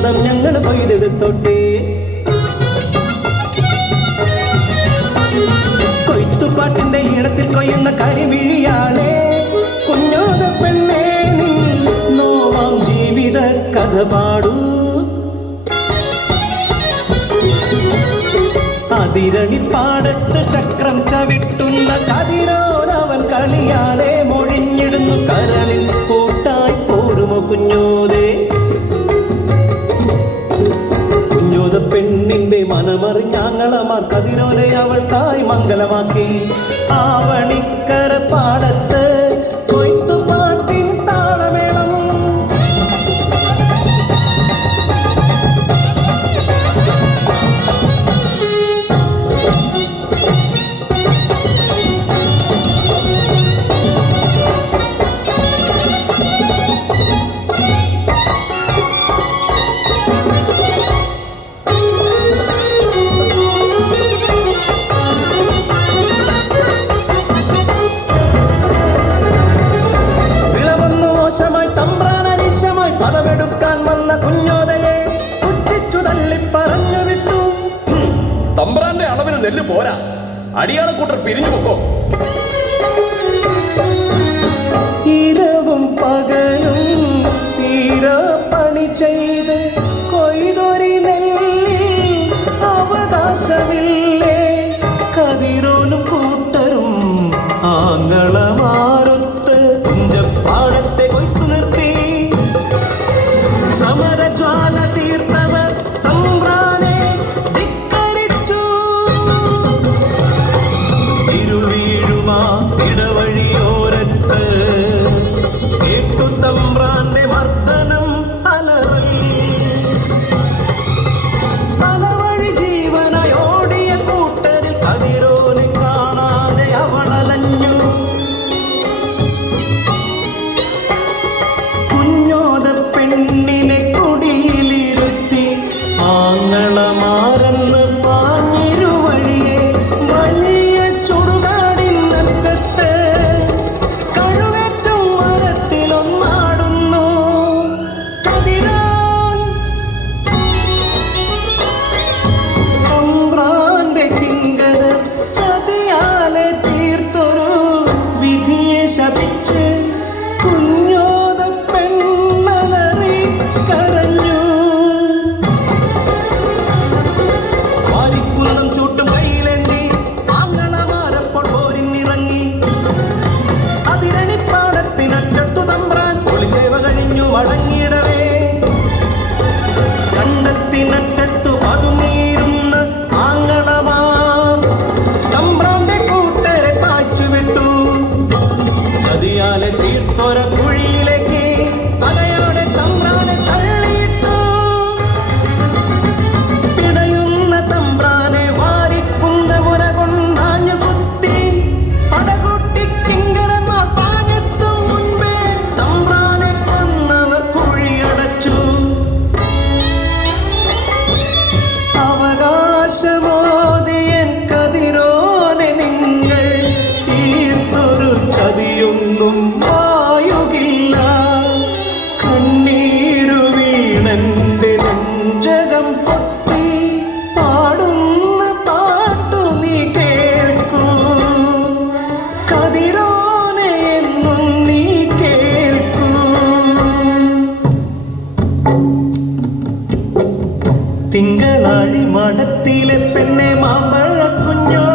പാദം ഞങ്ങൾ കൊയ്തെടുത്തോട്ടെ കൊയ്ത്തുപാട്ടിന്റെ ഈണത്തിൽ കൊയ്യുന്ന കരിമിഴിയാളെ കുഞ്ഞോത പെണ്ണേ നീ നോവാം ജീവിത കഥ പാടൂ. അതിരണി പാടത്ത് ചക്രം ചവിട്ടുന്ന കതിരോനവൻ കളിയാതെ മൊഴിഞ്ഞിടുന്നു കരളിൽ കൂട്ടായി പോരുമോ കുഞ്ഞോതേ വാനമറിഞ്ഞാങ്ങളമാർ കതിരോനെ അവൾ തായ് മംഗലമാക്കി. തെല്ല് പോരാ. അടിയാളക്കൂട്ടർ പിരിഞ്ഞു പൊക്കോ. തിങ്കളാഴി മഠത്തിലെ പെണ്ണെ മാമ്പഴ കുഞ്ഞോ